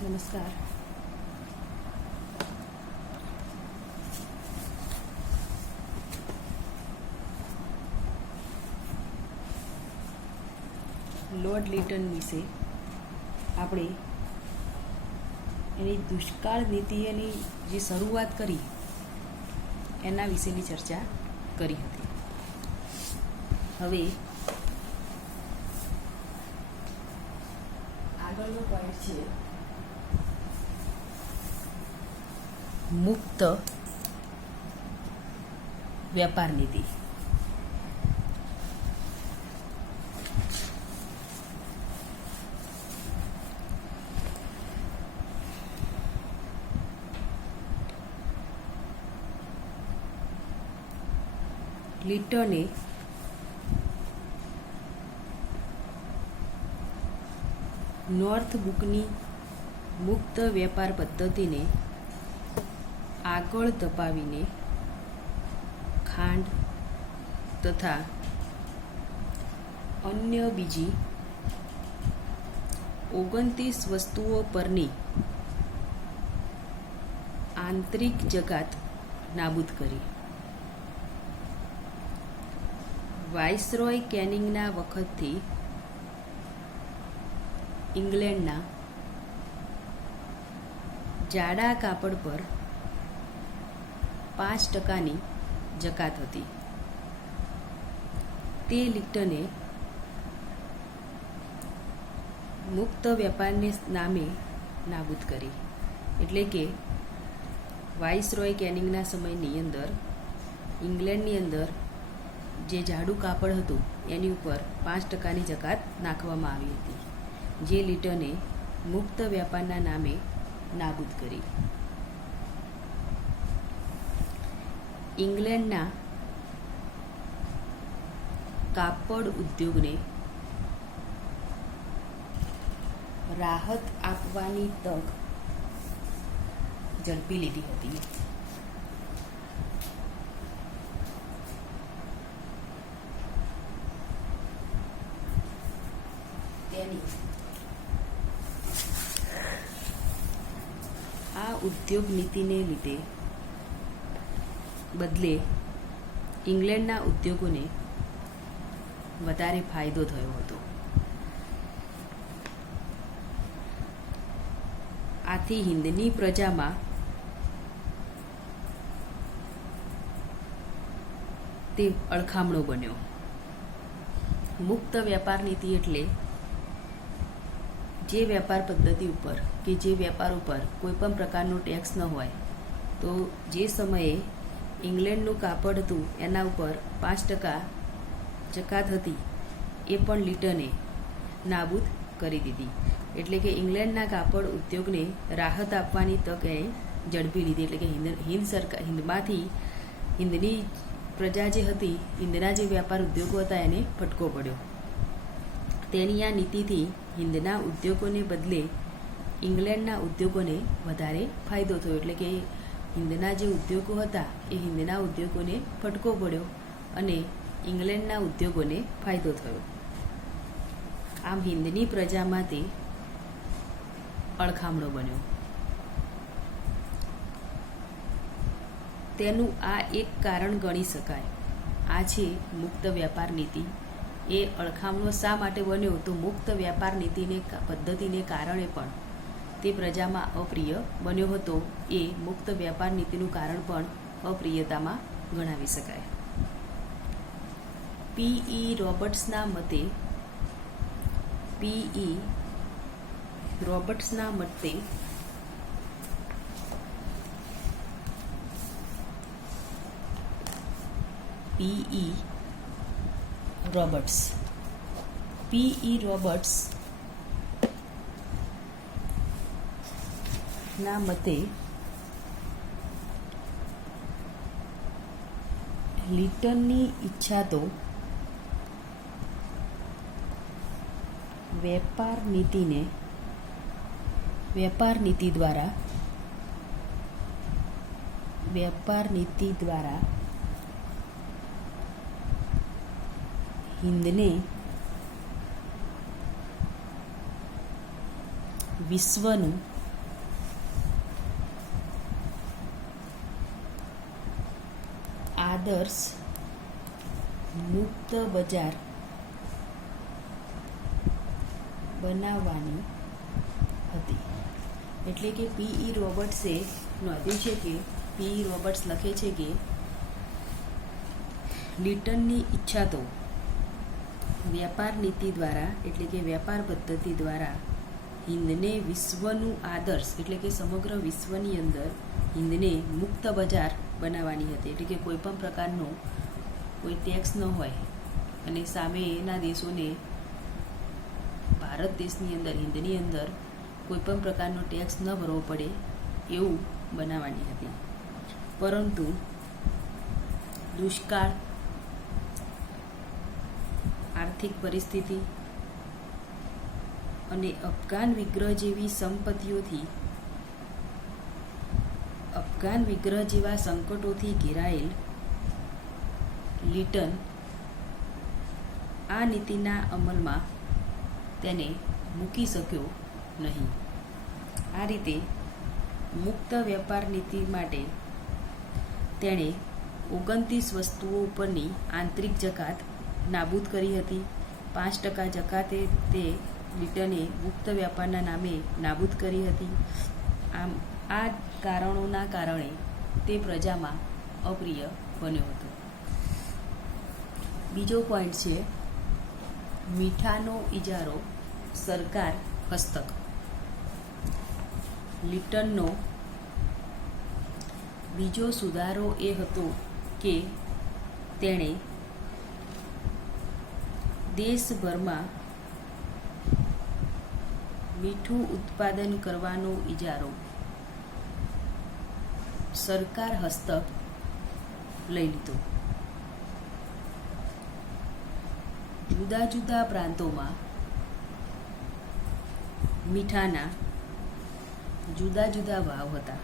નમસ્કાર. Lord Litton વિશે આપણે એની દુષ્કાળ નીતિની જે શરૂઆત કરી એના વિશેની ચર્ચા કરી હતી. હવે આગળનો પોઈન્ટ છે મુક્ત વેપાર નીતિ. લિટને નોર્થ બુકની મુક્ત વેપાર પદ્ધતિને આગળ ધપાવીને ખાંડ તથા અન્ય બીજી 29 વસ્તુઓ પરની આંતરિક જકાત નાબૂદ કરી. વાઇસરોય કેનિંગના વખતથી ઇંગ્લેન્ડના જાડા કાપડ પર 5% જકાત હતી. તે લિટને મુક્ત વેપારને નામે નાબૂદ કરી. એટલે કે વાઇસરોય કેનિંગના સમયની અંદર ઇંગ્લેન્ડની અંદર જે જાડું કાપડ હતું એની ઉપર 5%ની જકાત નાખવામાં આવી હતી, જે લિટને મુક્ત વેપારના નામે નાબૂદ કરી. ઇંગ્લેન્ડના કાપડ ઉદ્યોગને રાહત આપવાની તક ઝડપી લીધી હતી. આ ઉદ્યોગ નીતિને લીધે બદલે ઇંગ્લેન્ડના ઉદ્યોગોને વધારે ફાયદો થયો હતો. આથી હિંદની પ્રજામાં તે અળખામણો બન્યો. મુક્ત વેપાર નીતિ એટલે જે વેપાર પદ્ધતિ ઉપર કે જે વેપાર ઉપર કોઈ પણ પ્રકારનો ટેક્સ ન હોય, તો જે સમયે ઇંગ્લેન્ડનું કાપડ હતું એના ઉપર 5% જકાત હતી એ પણ લિટને નાબૂદ કરી દીધી. એટલે કે ઇંગ્લેન્ડના કાપડ ઉદ્યોગને રાહત આપવાની તક એણે ઝડપી લીધી. એટલે કે હિંદની પ્રજા જે હતી, હિંદના જે વેપાર ઉદ્યોગો હતા એને ફટકો પડ્યો. તેની આ નીતિથી હિંદના ઉદ્યોગોને બદલે ઇંગ્લેન્ડના ઉદ્યોગોને વધારે ફાયદો થયો. એટલે કે હિંદના જે ઉદ્યોગો હતા એ હિંદના ઉદ્યોગોને ફટકો પડ્યો અને ઇંગ્લેન્ડના ઉદ્યોગોને ફાયદો થયો. આમ હિંદની પ્રજામાં તે અળખામણો બન્યો. તેનું આ એક કારણ ગણી શકાય. આ છે મુક્ત વેપાર નીતિ. એ અળખામણો શા માટે બન્યો? તો મુક્ત વેપાર નીતિને પદ્ધતિને કારણે પણ તે પ્રજામાં અપ્રિય બન્યો હતો. એ મુક્ત વેપાર નીતિનું કારણ પણ અપ્રિયતામાં ગણાવી શકાય. P.E. રોબર્ટ્સના મતે રોબર્ટ્સ ના મતે લિટનની ઈચ્છા તો વેપાર નીતિ દ્વારા હિંદને વિશ્વનું આદર્શ મુક્ત બજાર બનાવવાની હતી. એટલે કે પી.ઈ. રોબર્ટ્સે નોંધ્યું છે કે પી.ઈ. રોબર્ટ્સ લખે છે કે લિટનની ઈચ્છા તો વ્યાપાર નીતિ દ્વારા એટલે કે વેપાર પદ્ધતિ દ્વારા હિંદને વિશ્વનું આદર્શ એટલે કે સમગ્ર વિશ્વની અંદર હિંદને મુક્ત બજાર બનાવવાની હતી. એટલે કે કોઈ પણ પ્રકારનો કોઈ ટેક્સ ન હોય અને સામેના દેશોને ભારત દેશની અંદર હિંદની અંદર કોઈ પણ પ્રકારનો ટેક્સ ન ભરવો પડે એવું બનાવવાની હતી. પરંતુ દુષ્કાળ, આર્થિક પરિસ્થિતિ અને અફઘાન વિગ્રહ જેવી સંકટોથી ઘેરાયેલ લિટન આ નીતિના અમલમાં તેને મૂકી શક્યો નહીં. આ રીતે મુક્ત વેપાર નીતિ માટે તેણે 29 વસ્તુઓ ઉપરની આંતરિક જકાત નાબૂદ કરી હતી. 5% જકાતે તે લિટને મુક્ત વેપારના નામે નાબૂદ કરી હતી. આમ આ કારણોના કારણે તે પ્રજામાં અપ્રિય બન્યો હતો. બીજો પોઈન્ટ છે મીઠાનો ઇજારો સરકાર હસ્તક. લિટનનો બીજો સુધારો એ હતો કે તેણે દેશભરમાં મીઠું ઉત્પાદન કરવાનો ઇજારો સરકાર હસ્તક લઈ લીધો. જુદા જુદા પ્રાંતોમાં મીઠાના જુદા જુદા ભાવ હતા.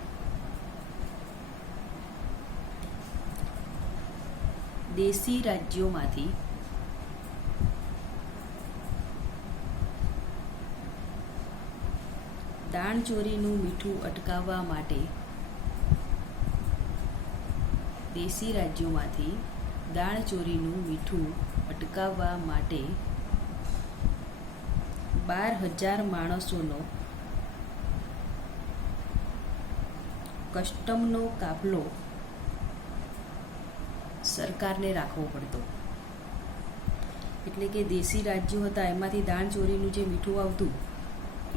દેશી રાજ્યોમાંથી દાણચોરીનું મીઠું અટકાવવા માટે 12,000 માણસોનો કસ્ટમનો કાફલો સરકારને રાખવો પડતો. એટલે કે દેશી રાજ્યો હતા એમાંથી દાણચોરીનું જે મીઠું આવતું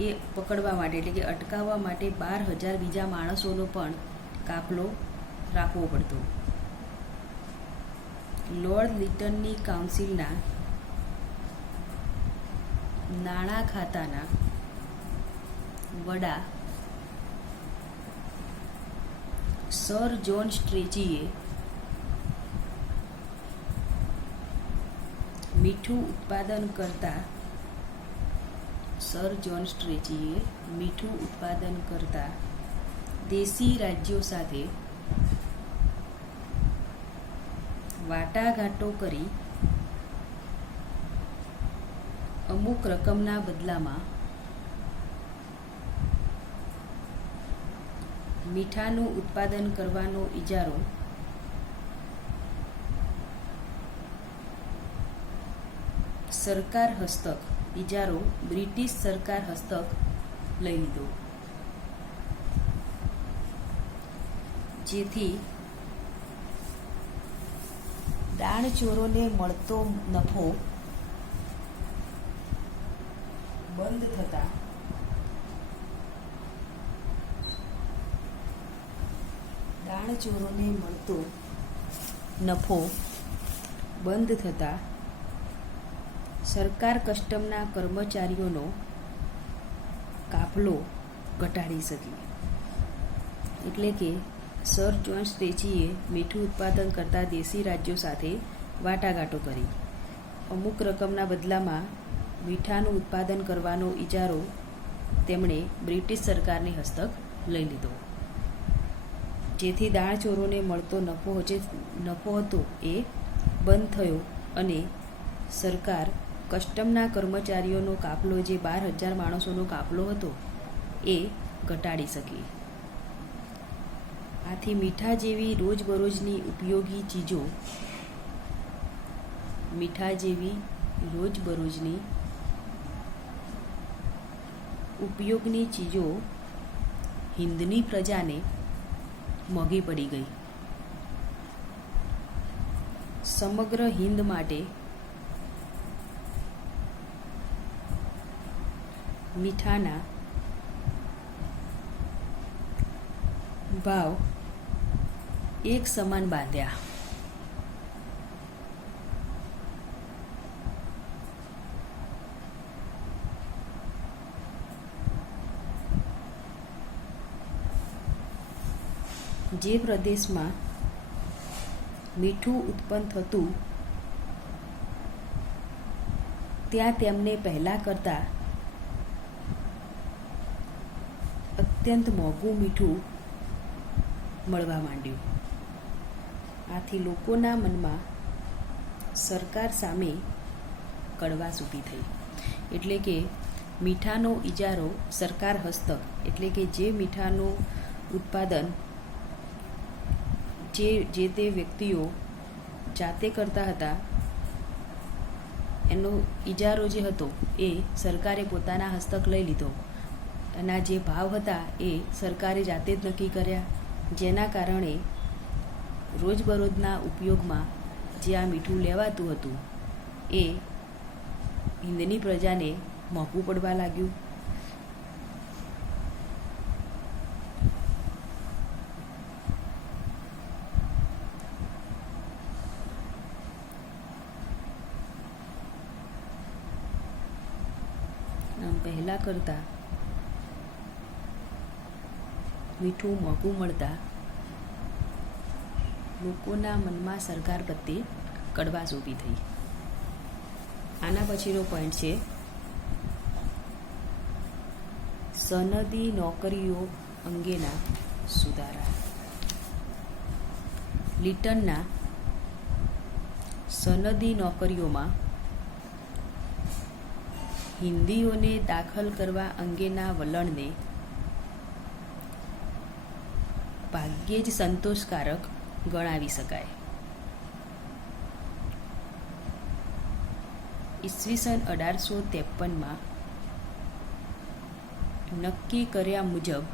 એ પકડવા માટે એટલે કે અટકાવવા માટે 12,000 બીજા માણસોનો પણ કાફલો રાખવો પડતો. લોર્ડ લિટનની કાઉન્સિલના નાણાં ખાતાના વડા સર જ્હોન સ્ટ્રેચીએ મીઠું ઉત્પાદન કરતા દેશી રાજ્યો સાથે વાટાઘાટો કરી અમુક રકમના બદલામાં મીઠાનું ઉત્પાદન કરવાનો ઇજારો બ્રિટિશ સરકાર હસ્તક લઈ લીધો. જેથી દાણચોરોને મળતો નફો બંધ થતા સરકાર કસ્ટમના કર્મચારીઓનો કાફલો ઘટાડી શકી. એટલે કે સર જ્હોન સ્ટ્રેચીએ મીઠું ઉત્પાદન કરતા દેશી રાજ્યો સાથે વાટાઘાટો કરી અમુક રકમના બદલામાં મીઠાનું ઉત્પાદન કરવાનો ઇજારો તેમણે બ્રિટિશ સરકારની હસ્તક લઈ લીધો. જેથી દાણચોરોને મળતો નફો હતો એ બંધ થયો અને સરકાર કસ્ટમના કર્મચારીઓનો કાફલો જે 12,000 માણસોનો કાફલો હતો એ ઘટાડી શકી. આથી મીઠા જેવી રોજબરોજની ઉપયોગી ચીજો ઉપયોગની ચીજો હિંદની પ્રજાને મોંઘી પડી ગઈ. સમગ્ર હિંદ માટે મીઠાના ભાવ એક સમાન બાંધ્યા. જે પ્રદેશમાં મીઠું ઉત્પન્ન થતું ત્યાં તેમને પહેલાં કરતાં અત્યંત મોંઘું મીઠું મળવા માંડ્યું. આથી લોકોના મનમાં સરકાર સામે કડવાશ ઊભી થઈ. એટલે કે મીઠાનો ઇજારો સરકાર હસ્તક, એટલે કે જે મીઠાનું ઉત્પાદન જે તે વ્યક્તિઓ જાતે કરતા હતા એનો ઇજારો જે હતો એ સરકારે પોતાના હસ્તક લઈ લીધો. એના જે ભાવ હતા એ સરકારે જાતે જ નક્કી કર્યા, જેના કારણે રોજબરોજના ઉપયોગમાં જે આ મીઠું લેવાતું હતું એ હિંદની પ્રજાને મોંઘું પડવા લાગ્યું. પહેલાં કરતાં મીઠું મોંઘું મળતા લોકોના મનમાં સરકાર પ્રત્યે કડવાશ ઊભી થઈ. આના પછીનો પોઈન્ટ છે સનદી નોકરીઓ અંગેના સુધારા. લિટનના સનદી નોકરીઓમાં હિન્દીઓને દાખલ કરવા અંગેના વલણને ભાગ્યે જ સંતોષકારક ગણાવી શકાય. ઈસવીસન 1853માં નક્કી કર્યા મુજબ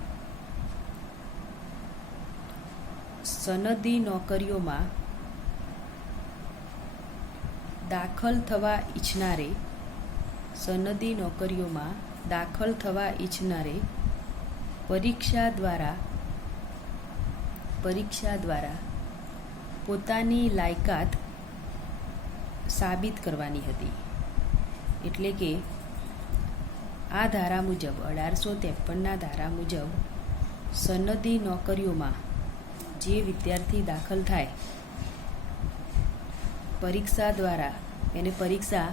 સનદી નોકરીઓમાં દાખલ થવા ઈચ્છનારે પરીક્ષા દ્વારા પોતાની લાયકાત સાબિત કરવાની હતી. એટલે કે આ ધારા મુજબ 1853ના ધારા મુજબ સનદી નોકરીઓમાં જે વિદ્યાર્થી દાખલ થાય પરીક્ષા દ્વારા એને પરીક્ષા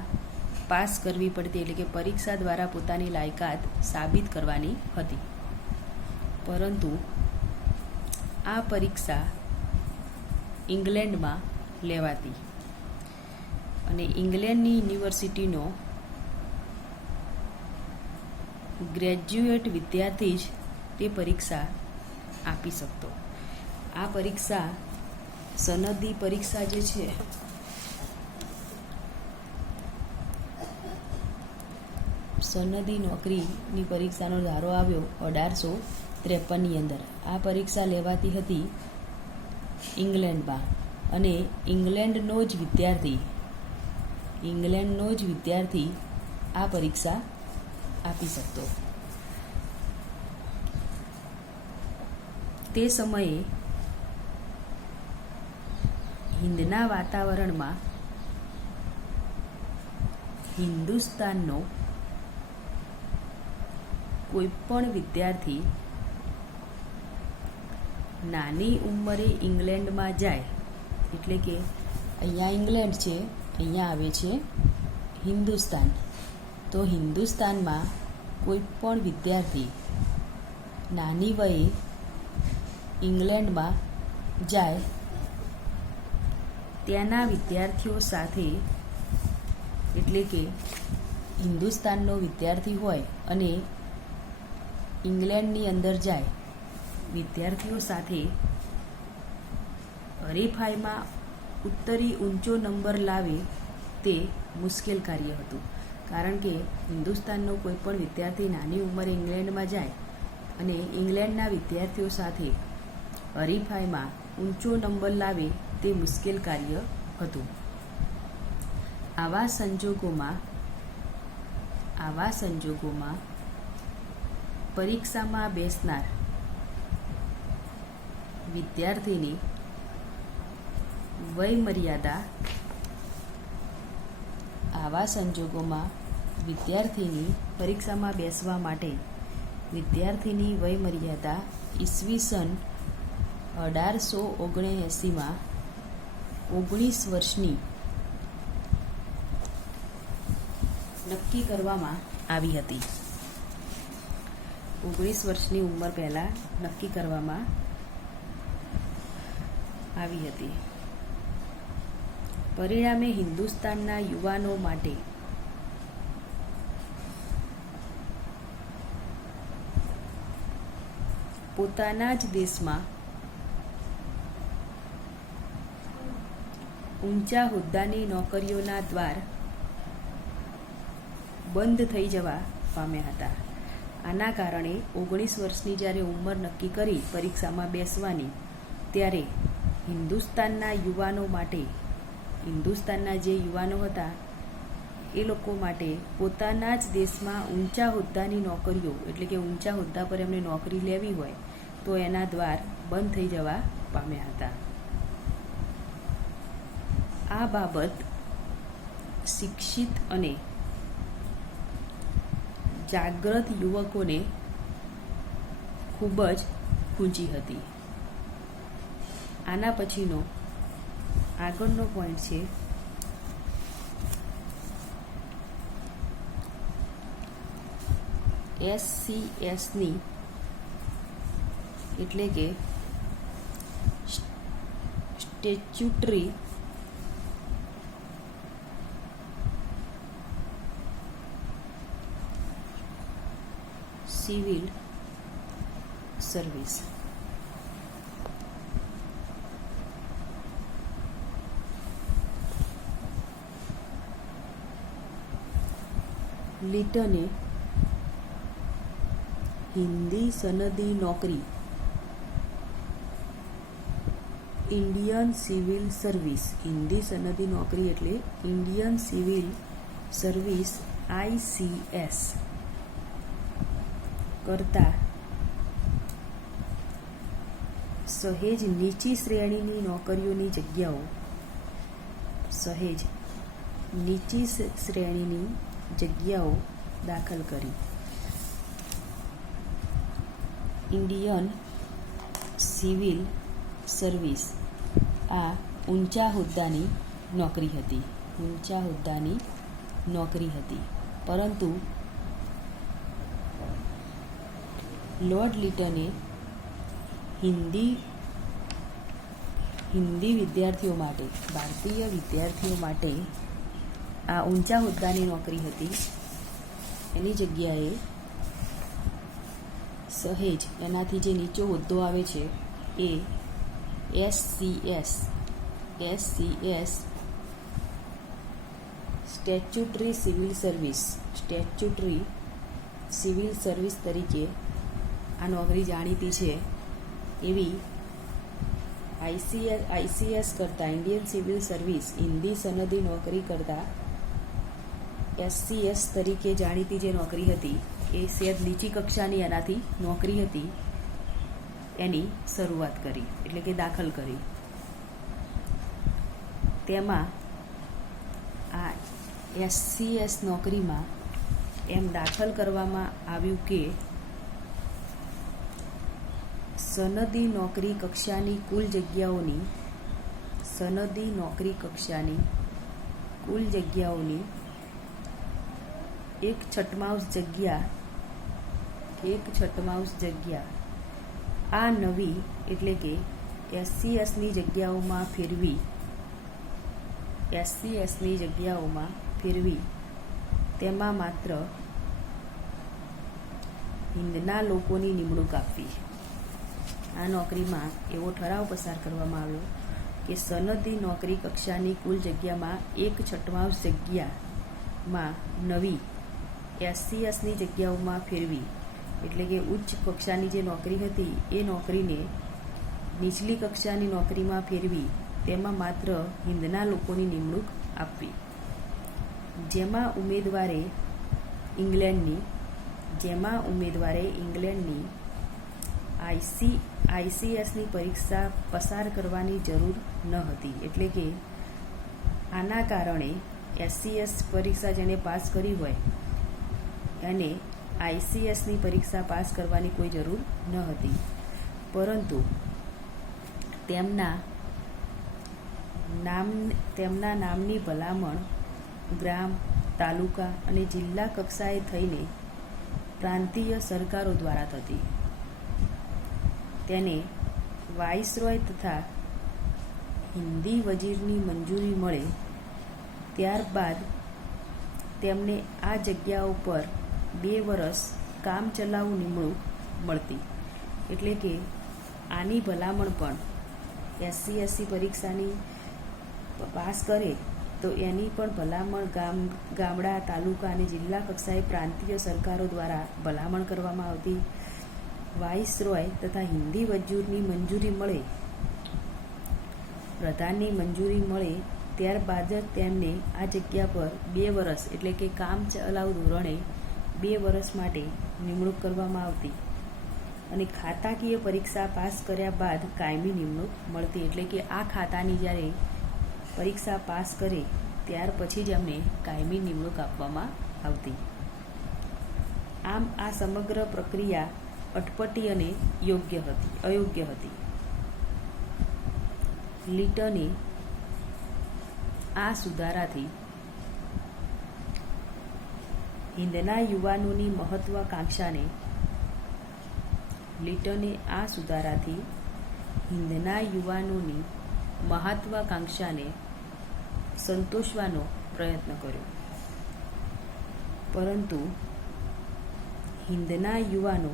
પાસ કરવી પડતી, એટલે કે પરીક્ષા દ્વારા પોતાની લાયકાત સાબિત કરવાની હતી. પરંતુ આ પરીક્ષા ઇંગ્લેન્ડમાં લેવાતી અને ઇંગ્લેન્ડની યુનિવર્સિટીનો ગ્રેજ્યુએટ વિદ્યાર્થી જ તે પરીક્ષા આપી શકતો. આ પરીક્ષા સનદી પરીક્ષા જે છે સનદી નોકરીની પરીક્ષાનો ધારો આવ્યો 1853ની અંદર. આ પરીક્ષા લેવાતી હતી ઇંગ્લેન્ડમાં અને ઇંગ્લેન્ડનો જ વિદ્યાર્થી આ પરીક્ષા આપી શકતો. તે સમયે હિંદના વાતાવરણમાં હિન્દુસ્તાનનો કોઈ પણ વિદ્યાર્થી નાની ઉંમરે ઇંગ્લેન્ડમાં જાય, એટલે કે અહીંયા ઇંગ્લેન્ડ છે, અહીંયા આવે છે હિન્દુસ્તાન, તો હિન્દુસ્તાનમાં કોઈ પણ વિદ્યાર્થી નાની વયે ઇંગ્લેન્ડમાં જાય ત્યાંના વિદ્યાર્થીઓ સાથે, એટલે કે હિન્દુસ્તાનનો વિદ્યાર્થી હોય અને ઇંગ્લેન્ડની અંદર જાય વિદ્યાર્થીઓ સાથે હરીફાઈમાં ઉત્તરી ઊંચો નંબર લાવે તે મુશ્કેલ કાર્ય હતું, કારણ કે હિન્દુસ્તાનનો કોઈ પણ વિદ્યાર્થી નાની ઉંમરે ઇંગ્લેન્ડમાં જાય અને ઇંગ્લેન્ડના વિદ્યાર્થીઓ સાથે હરીફાઈમાં ઊંચો નંબર લાવે તે મુશ્કેલ કાર્ય હતું. આવા સંજોગોમાં પરીક્ષામાં બેસનાર વિદ્યાર્થીની પરીક્ષામાં બેસવા માટે વિદ્યાર્થીની વયમર્યાદા ઈસવીસન 1879માં 19 વર્ષની નક્કી કરવામાં આવી હતી. 19 વર્ષની ઉંમર પહેલાં નક્કી કરવામાં આવી હતી. પરિણામે હિન્દુસ્તાનના યુવાનો માટે પોતાના જ દેશમાં ઊંચા હોદ્દાની નોકરીઓના દ્વાર બંધ થઈ જવા પામ્યા હતા. આના કારણે 19 વર્ષની જ્યારે ઉંમર નક્કી કરી પરીક્ષામાં બેસવાની, ત્યારે હિન્દુસ્તાનના જે યુવાનો હતા એ લોકો માટે પોતાના જ દેશમાં ઊંચા હોદ્દાની નોકરીઓ, એટલે કે ઊંચા હોદ્દા પર એમને નોકરી લેવી હોય તો એના દ્વાર બંધ થઈ જવા પામ્યા હતા. આ બાબત શિક્ષિત અને જાગૃત યુવકોને ખૂબ જ ખૂંચી હતી. આના પછીનો આગળનો પોઈન્ટ છે SCSની, એટલે કે સ્ટેચ્યુટરી સિવિલ સર્વિસ. લિટને હિન્દી સનદી નોકરી ઇન્ડિયન સિવિલ સર્વિસ, હિન્દી સનદી નોકરી એટલે ઇન્ડિયન સિવિલ સર્વિસ ICS કરતા સહેજ નીચી શ્રેણીની નોકરીઓની જગ્યાઓ દાખલ કરી. ઇન્ડિયન સિવિલ સર્વિસ આ ઊંચા હોદ્દાની નોકરી હતી, પરંતુ લોર્ડ લિટને હિન્દી વિદ્યાર્થીઓ માટે, ભારતીય વિદ્યાર્થીઓ માટે આ ઊંચા હોદ્દાની નોકરી હતી, એની જગ્યાએ સહેજ એનાથી જે નીચો હોદ્દો આવે છે એ SCS સ્ટેચ્યુટરી સિવિલ સર્વિસ તરીકે આ નોકરી જાણીતી છે. એવી ICS કરતાં, ઇન્ડિયન સિવિલ સર્વિસ હિન્દી સનદી નોકરી કરતાં SCS તરીકે જાણીતી જે નોકરી હતી એ સહેજ નીચી કક્ષાની એનાથી નોકરી હતી, એની શરૂઆત કરી, એટલે કે દાખલ કરી. તેમાં આ SCS નોકરીમાં એમ દાખલ કરવામાં આવ્યું કે સનદી નોકરી કક્ષાની કુલ જગ્યાઓની 1/6 જગ્યા આ નવી, એટલે કે SCSની જગ્યાઓમાં ફેરવી તેમાં માત્ર હિન્દના લોકોની નિમણૂક આપવી. આ નોકરીમાં એવો ઠરાવ પસાર કરવામાં આવ્યો કે સનદી નોકરી કક્ષાની કુલ જગ્યામાં 1/6 જગ્યામાં નવી SCSની જગ્યાઓમાં ફેરવી, એટલે કે ઉચ્ચ કક્ષાની જે નોકરી હતી એ નોકરીને નીચલી કક્ષાની નોકરીમાં ફેરવી તેમાં માત્ર હિંદના લોકોની નિમણૂક આપવી. જેમાં ઉમેદવારે ઇંગ્લેન્ડની ICSની પરીક્ષા પસાર કરવાની જરૂર ન હતી. એટલે કે આના કારણે SCS પરીક્ષા જેણે પાસ કરી હોય અને ICSની પરીક્ષા પાસ કરવાની કોઈ જરૂર ન હતી, પરંતુ તેમના નામની ભલામણ ગ્રામ, તાલુકા અને જિલ્લા કક્ષાએ થઈને પ્રાંતીય સરકારો દ્વારા થતી. તેને વાઇસરોય તથા હિન્દી વજીરની મંજૂરી મળે ત્યારબાદ તેમને આ જગ્યાઓ પર 2 વર્ષ કામચલાઉ નિમણૂક મળતી. એટલે કે આની ભલામણ પણ SC પરીક્ષાની પાસ કરે તો એની પણ ભલામણ ગામડા, તાલુકા અને જિલ્લા કક્ષાએ પ્રાંતીય સરકારો દ્વારા ભલામણ કરવામાં આવતી. વાઇસરોય તથા હિન્દી વજૂરની મંજૂરી મળે, પ્રધાનની મંજૂરી મળે ત્યારબાદ જ તેમને આ જગ્યા પર 2 વર્ષ એટલે કે કામચલાઉ ધોરણે 2 વર્ષ માટે નિમણૂક કરવામાં આવતી અને ખાતાકીય પરીક્ષા પાસ કર્યા બાદ કાયમી નિમણૂક મળતી. એટલે કે આ ખાતાની જ્યારે પરીક્ષા પાસ કરે ત્યાર પછી જ એમને કાયમી નિમણૂક આપવામાં આવતી. આમ આ સમગ્ર પ્રક્રિયા અટપટી અને અયોગ્ય હતી. લિટને આ સુધારાથી હિંદના યુવાનોની મહત્વાકાંક્ષાને સંતોષવાનો પ્રયત્ન કર્યો, પરંતુ હિંદના યુવાનો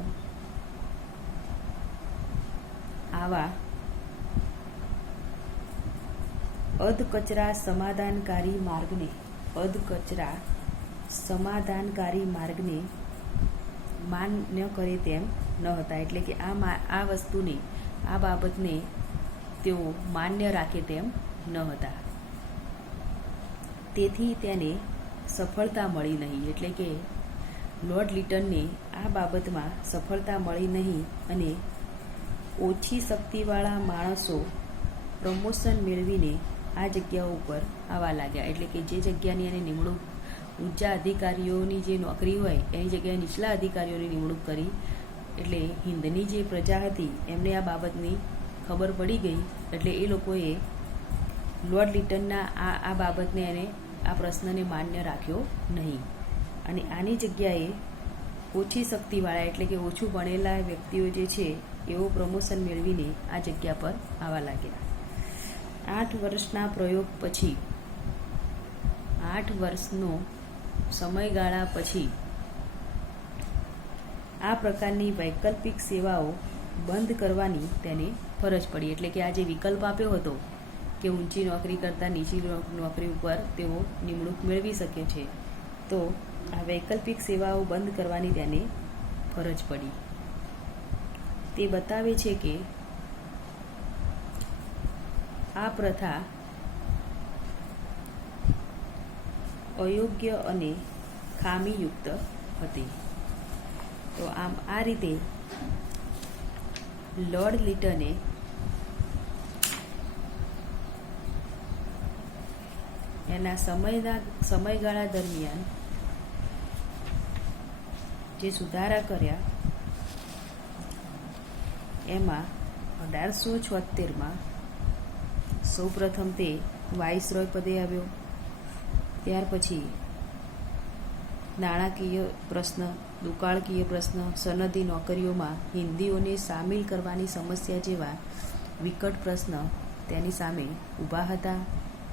આવા અધકચરા સમાધાનકારી માર્ગને માન્ય કરે તેમ ન હતા. એટલે કે આ વસ્તુને, આ બાબતને તેઓ માન્ય રાખે તેમ ન હતા. તેથી તેને સફળતા મળી નહીં. એટલે કે લોર્ડ લિટનને આ બાબતમાં સફળતા મળી નહીં અને ઓછી શક્તિવાળા માણસો પ્રમોશન મેળવીને આ જગ્યાઓ ઉપર આવવા લાગ્યા. એટલે કે જે જગ્યાની એને નિમણૂક ઊંચા અધિકારીઓની જે નોકરી હોય એની જગ્યાએ નીચલા અધિકારીઓની નિમણૂક કરી. એટલે હિંદની જે પ્રજા હતી એમને આ બાબતની ખબર પડી ગઈ. એટલે એ લોકોએ લોર્ડ લિટનના આ બાબતને આ પ્રશ્નને માન્ય રાખ્યો નહીં અને આની જગ્યાએ ઓછી શક્તિવાળા એટલે કે ઓછું ભણેલા વ્યક્તિઓ જે છે એવો પ્રમોશન મેળવીને આ જગ્યા પર આવવા લાગ્યા. 8 વર્ષના પ્રયોગ પછી 8 વર્ષનો સમયગાળા પછી આ પ્રકારની વૈકલ્પિક સેવાઓ બંધ કરવાની તેને ફરજ પડી. એટલે કે આ જે વિકલ્પ આપ્યો હતો કે ઊંચી નોકરી કરતાં નીચી નોકરી ઉપર તેઓ નિમણૂક મેળવી શકે છે, તો આ વૈકલ્પિક સેવાઓ બંધ કરવાની તેને ફરજ પડી. તે બતાવે છે કે આ પ્રથા અયોગ્ય અને ખામીયુક્ત હતી. તો આમ આ રીતે લોર્ડ લિટને એના સમયગાળા દરમિયાન જે સુધારા કર્યા એમાં 1876માં સૌપ્રથમ તે વાઇસરોય પદે આવ્યો. ત્યાર પછી નાણાકીય પ્રશ્ન, દુકાળકીય પ્રશ્ન, સનદી નોકરીઓમાં હિન્દીઓને સામેલ કરવાની સમસ્યા જેવા વિકટ પ્રશ્ન તેની સામે ઊભા હતા.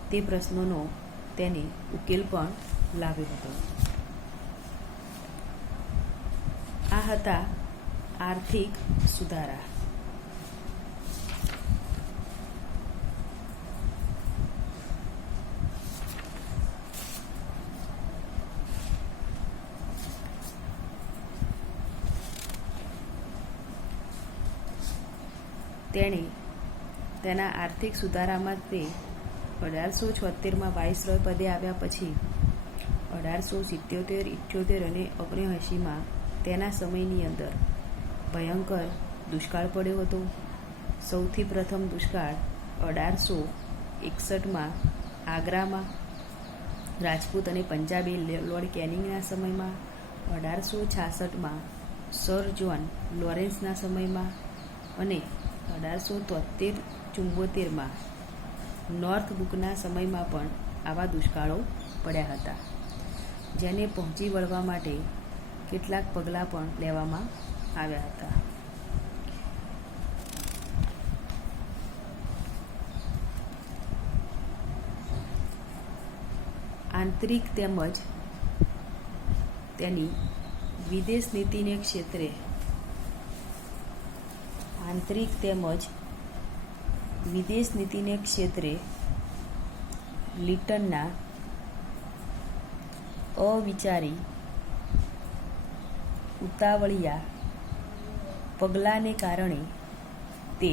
તે પ્રશ્નોનો તેને ઉકેલ પણ લાવ્યો હતો. આ હતા આર્થિક સુધારા. તેણે તેના આર્થિક સુધારામાં તે 1876માં વાઇસરોય પદે આવ્યા પછી 1877, 78 અને 79માં તેના સમયની અંદર ભયંકર દુષ્કાળ પડ્યો હતો. સૌથી પ્રથમ દુષ્કાળ 1861માં આગ્રામાં રાજપૂત અને પંજાબી લોર્ડ કેનિંગના સમયમાં, 1866માં સર જ્હોન લોરેન્સના સમયમાં અને 1873-74માં નોર્થ બુકના સમયમાં પણ આવા દુષ્કાળો પડ્યા હતા, જેને પહોંચી વળવા માટે કેટલાક પગલાં પણ લેવામાં આવ્યા હતા. આંતરિક તેમજ તેની વિદેશ નીતિને ક્ષેત્રે લિટનના અવિચારી ઉતાવળિયા પગલાંને કારણે તે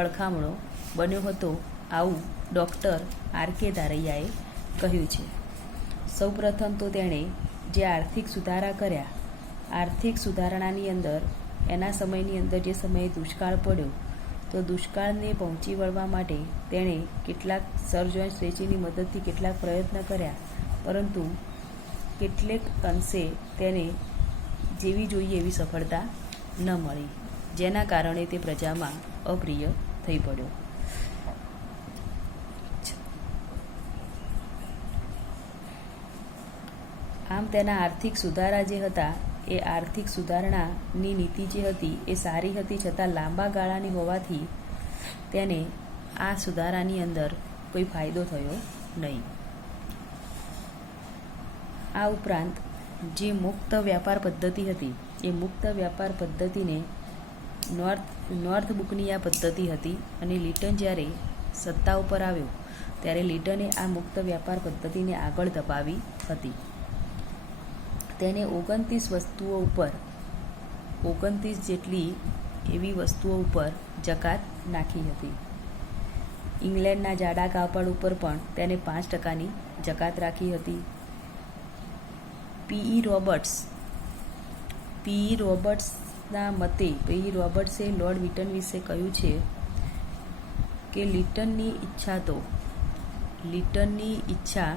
અળખામણો બન્યો હતો, આવું ડૉક્ટર R.K. ધારૈયાએ કહ્યું છે. સૌપ્રથમ તો તેણે જે આર્થિક સુધારા કર્યા, આર્થિક સુધારણાની અંદર એના સમયની અંદર જે સમયે દુષ્કાળ પડ્યો, તો દુષ્કાળને પહોંચી વળવા માટે તેણે કેટલાક સર જ્હોન સ્ટ્રેચીની મદદથી કેટલાક પ્રયત્ન કર્યા, પરંતુ કેટલેક અંશે તેને જેવી જોઈએ એવી સફળતા ન મળી, જેના કારણે તે પ્રજામાં અપ્રિય થઈ પડ્યો. આમ તેના આર્થિક સુધારા જે હતા એ આર્થિક સુધારણાની નીતિ જે હતી એ સારી હતી, છતાં લાંબા ગાળાની હોવાથી તેને આ સુધારાની અંદર કોઈ ફાયદો થયો નહીં. આ ઉપરાંત જે મુક્ત વ્યાપાર પદ્ધતિ હતી એ મુક્ત વ્યાપાર પદ્ધતિને નોર્થ બુકની આ પદ્ધતિ હતી, અને લિટન જ્યારે સત્તા ઉપર આવ્યો ત્યારે લિટને આ મુક્ત વ્યાપાર પદ્ધતિને આગળ ધપાવી હતી. તેને 29 જેટલી એવી વસ્તુઓ ઉપર જકાત નાખી હતી. ઇંગ્લેન્ડના જાડા કાપડ ઉપર પણ તેને 5%ની જકાત રાખી હતી. P.E. રોબર્ટ્સના મતે P.E. રોબર્ટ્સે લોર્ડ વિટન વિશે કહ્યું છે કે લિટનની ઈચ્છા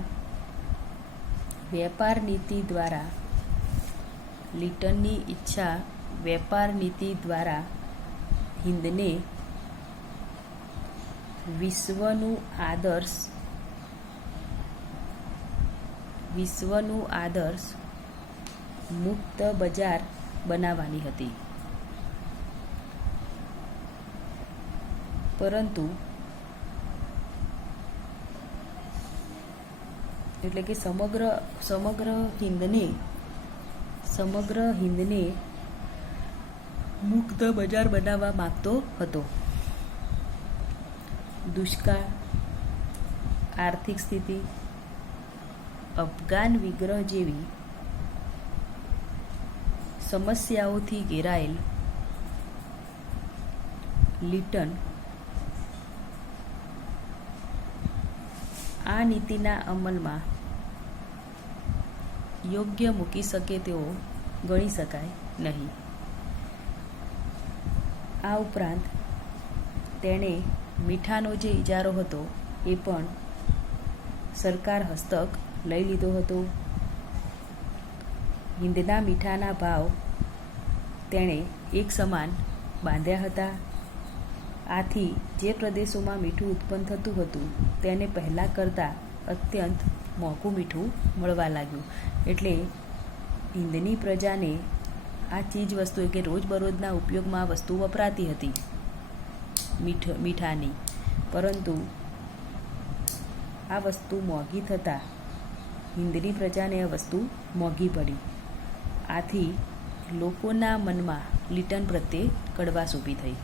વેપાર નીતિ દ્વારા હિંદને વિશ્વનું આદર્શ મુક્ત બજાર બનાવવાની હતી, પરંતુ એટલે કે સમગ્ર હિંદને મુક્ત બજાર બનાવવા માંગતો હતો. દુષ્કાળ, આર્થિક સ્થિતિ, અફઘાન વિગ્રહ જેવી સમસ્યાઓથી ઘેરાયેલ લિટન આ નીતિના અમલમાં યોગ્ય મૂકી શકે તેવો ગણી શકાય નહીં. આ ઉપરાંત તેણે મીઠાનો જે ઇજારો હતો એ પણ સરકાર હસ્તક લઈ લીધો હતો. હિંદના મીઠાના ભાવ તેણે એક સમાન બાંધ્યા હતા. આથી જે પ્રદેશોમાં મીઠું ઉત્પન્ન થતું હતું તેને પહેલાં કરતાં અત્યંત મોંઘું મીઠું મળવા લાગ્યું. એટલે હિંદની પ્રજાને આ ચીજ વસ્તુ કે રોજબરોજના ઉપયોગમાં આ વસ્તુ વપરાતી હતી મીઠાની, પરંતુ આ વસ્તુ મોંઘી થતાં હિંદની પ્રજાને આ વસ્તુ મોંઘી પડી. આથી લોકોના મનમાં લિટન પ્રત્યે કડવાશ ઊભી થઈ.